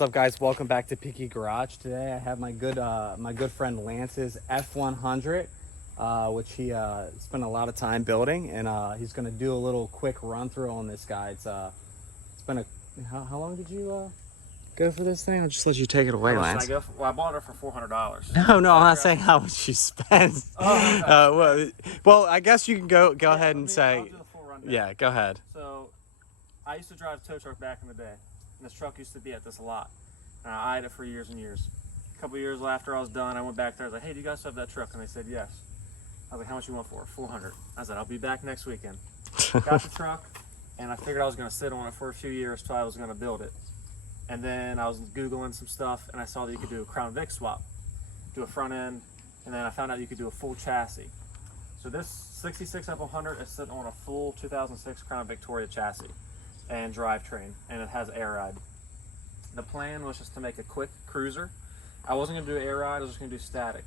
What's up, guys? Welcome back to Peaky Garage. Today I have my good friend Lance's F100, which he spent a lot of time building, and he's gonna do a little quick run through on this guy. It's been a how long did you go for this thing? I'll just let you take it away, Lance. I bought it for $400. No, I'm not saying how much you spent. Well, I guess you can go ahead and say. I'll do the full rundown. Yeah, go ahead. So, I used to drive a tow truck back in the day, and this truck used to be at this lot. And I eyed it for years and years. A couple years after I was done, I went back there. I was like, "Hey, do you guys have that truck?" And they said yes. I was like, "How much you want for it?" $400. I said, "I'll be back next weekend." Got the truck, and I figured I was going to sit on it for a few years till I was going to build it. And then I was Googling some stuff, and I saw that you could do a Crown Vic swap, do a front end, and then I found out you could do a full chassis. So this 66 F100 is sitting on a full 2006 Crown Victoria chassis and drivetrain, and it has air ride. The plan was just to make a quick cruiser. I wasn't going to do air ride, I was just going to do static.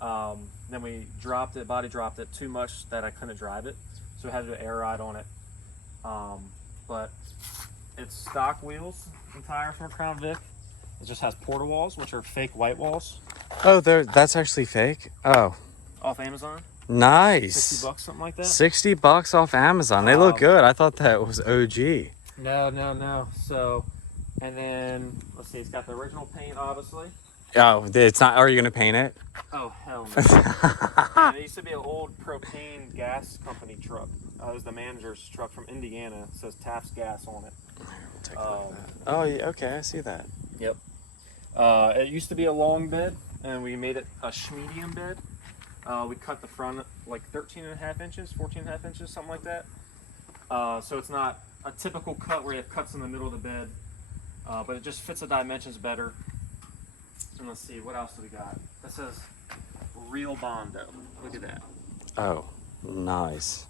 Then we body dropped it too much that I couldn't drive it, so we had to do air ride on it. But it's stock wheels and tires from Crown Vic. It just has porta walls, which are fake white walls. Oh, that's actually fake. Oh, Off Amazon. nice. 60 bucks, something like that. $60 off Amazon. They look good. I thought that was OG. No. So, and then let's see. It's got the original paint, obviously. Oh, it's not. Are you gonna paint it? Oh hell no! And it used to be an old propane gas company truck. It was the manager's truck from Indiana. It says Taft's Gas on it. Take a look at that. Oh, yeah, okay, I see that. Yep. It used to be a long bed, and we made it a medium bed. We cut the front like 13.5 inches, 14.5 inches, something like that. So it's not a typical cut where you have cuts in the middle of the bed, but it just fits the dimensions better. And let's see, what else do we got? That says Real Bondo. Look at that. Oh, nice.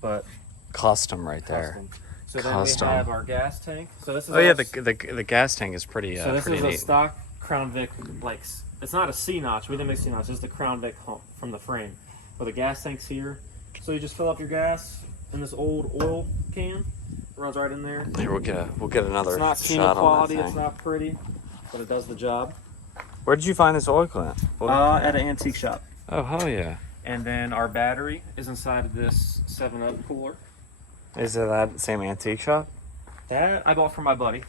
But custom right there. custom. So Custom. then we have our gas tank. So this is Oh yeah, the gas tank is pretty so this pretty is a neat. stock Crown Vic, like it's not a C notch. We didn't make C notch. It's the Crown Vic hump from the frame. But the gas tank's here. So you just fill up your gas in this old oil can. It runs right in there. Here we'll get another It's not shot Kima quality. on that It's thing. not pretty, but it does the job. Where did you find this oil plant? At an antique shop. Oh hell yeah! And then our battery is inside of this 7-Up cooler. Is it that same antique shop? That I bought from my buddy.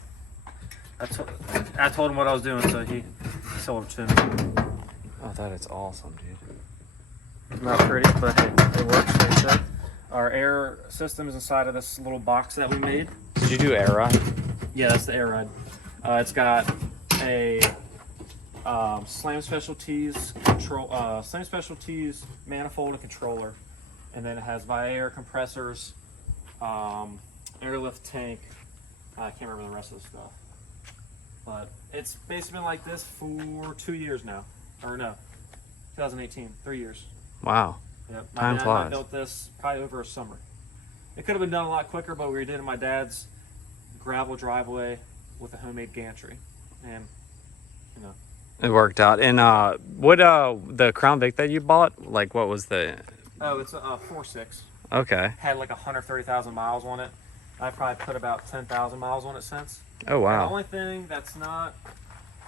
I told him what I was doing, so he sold it to me. Oh, that is awesome, dude. Not pretty, but hey, it works. Like I said. Our air system is inside of this little box that we made. Did you do air ride? Yeah, that's the air ride. It's got a Slam Specialties Slam Specialties manifold and controller, and then it has Viair compressors, airlift tank. I can't remember the rest of the stuff, but it's basically been like this for 2 years now, or no, 2018, 3 years. Wow. Yep. Time My dad flies. built this probably over a summer. It could have been done a lot quicker, but we did it in my dad's gravel driveway with a homemade gantry, and you know. It worked out. And what the Crown Vic that you bought? Like, what was the? Oh, it's a 4.6. Okay. Had like 130,000 miles on it. I probably put about 10,000 miles on it since. Oh And the wow. only thing that's not,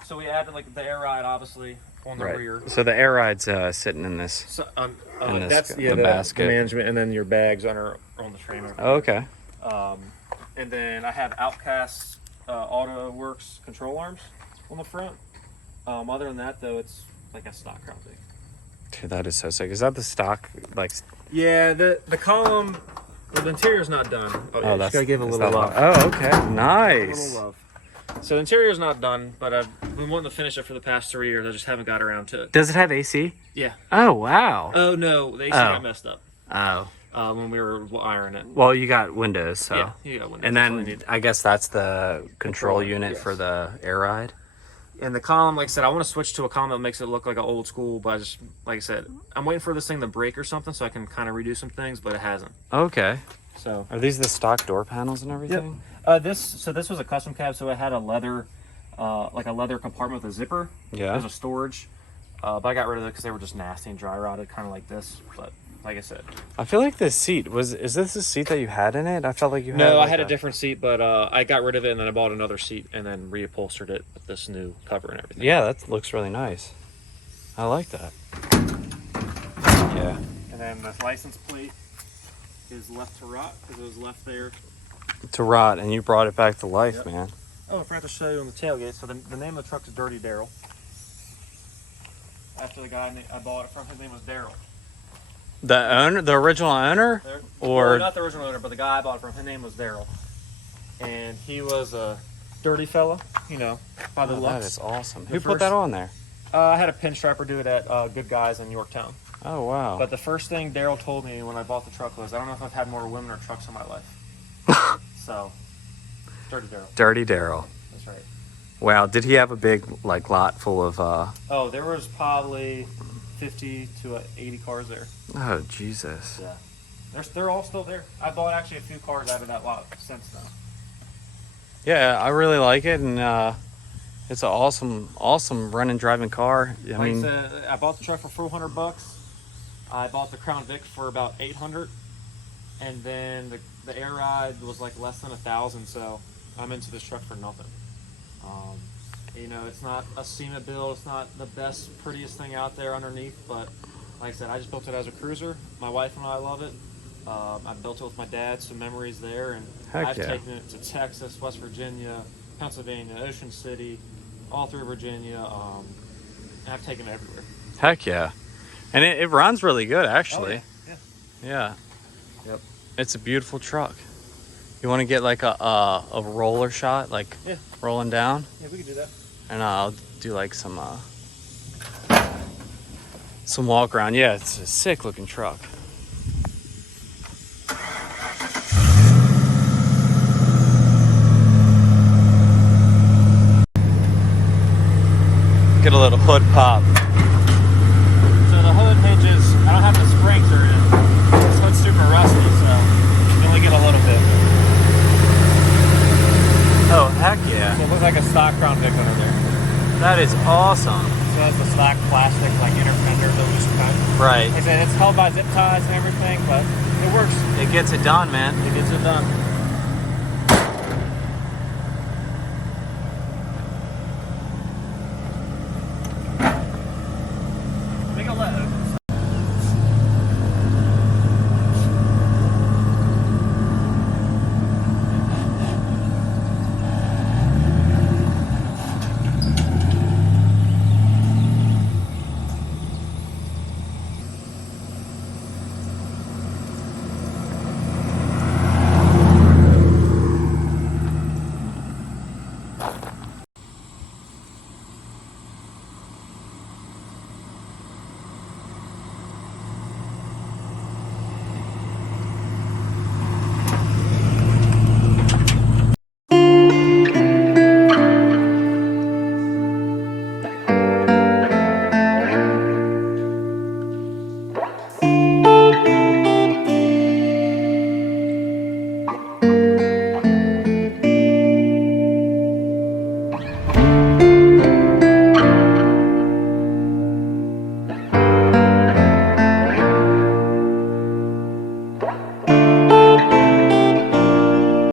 so we added like the air ride obviously on the rear. So the air ride's sitting in this. So, In this- that's the the basket. management, and then your bags on the frame. Over Oh, okay. And then I have Outcast Auto Works control arms on the front. Other than that, though, it's like a stock Crown Vic. Dude, that is so sick. Is that the stock? Like, Yeah, the column, the interior's not done. oh, that's gotta give it a is little that love. Oh, okay. A Nice. little love. So the interior's not done, but I've been wanting to finish it for the past 3 years. I just haven't got around to it. Does it have AC? Yeah. Oh wow. Oh no, the AC Oh. got messed up Oh. when we were wiring it. Well, you got windows, so. Yeah, you got windows. And That's all you then need. I guess that's the control Controller, unit yes. for the air ride. And the column, like I said, I want to switch to a column that makes it look like an old school, but like I said, I'm waiting for this thing to break or something so I can kind of redo some things, but it hasn't. Okay. So Are these the stock door panels and everything? this was a custom cab, so it had a leather, like a leather compartment with a zipper. Yeah. There's a storage, but I got rid of it because they were just nasty and dry rotted, kind of like this. But like I said. I feel like this seat is this the seat that you had in it? I felt like you had. No, like I had a different seat, but I got rid of it and then I bought another seat and then reupholstered it with this new cover and everything. Yeah, that looks really nice. I like that. Yeah. And then the license plate is left to rot because it was left there. To rot, and you brought it back to life, Yep. man. Oh, I forgot to show you on the tailgate. So the name of the truck is Dirty Daryl. After the guy I bought it from, his name was Daryl. The owner, the original owner, or Well, not the original owner, but the guy I bought it from, his name was Daryl. And he was a dirty fella, you know, by the oh, looks. that is awesome. The Who put first- that on there? I had a pinstriper do it at Good Guys in Yorktown. Oh wow. But the first thing Daryl told me when I bought the truck was, I don't know if I've had more women or trucks in my life. So, Dirty Daryl. Dirty Daryl. That's right. Wow. Did he have a big like lot full of? Oh, there was probably 50 to 80 cars there. Oh Jesus. Yeah. They're all still there. I bought actually a few cars out of that lot since then. Yeah, I really like it, and it's an awesome running driving car. I Like mean, I said, I bought the truck for $400. I bought the Crown Vic for about $800, and then the air ride was like less than $1,000. So I'm into this truck for nothing. You know, it's not a SEMA build. It's not the best, prettiest thing out there underneath, but like I said, I just built it as a cruiser. My wife and I love it. I built it with my dad, some memories there, and Heck I've yeah. taken it to Texas, West Virginia, Pennsylvania, Ocean City, all through Virginia. And I've taken it everywhere. heck yeah, and it runs really good actually. Oh, yeah. Yeah. Yep. It's a beautiful truck. You want to get like a roller shot, like Yeah. rolling down, Yeah, we could do that. and I'll do like some walk around. Yeah, it's a sick looking truck. Get a little hood pop. So the hood hinges, I don't have the springs or anything. This hood's super rusty, so you only get a little bit. Oh heck yeah, So it looks like a stock Crown Vic under there. that is awesome. So it's the stock plastic, like inner fender, those just kind. Right, Like I said, it's held by zip ties and everything, but it works. it gets it done, man. It gets it done.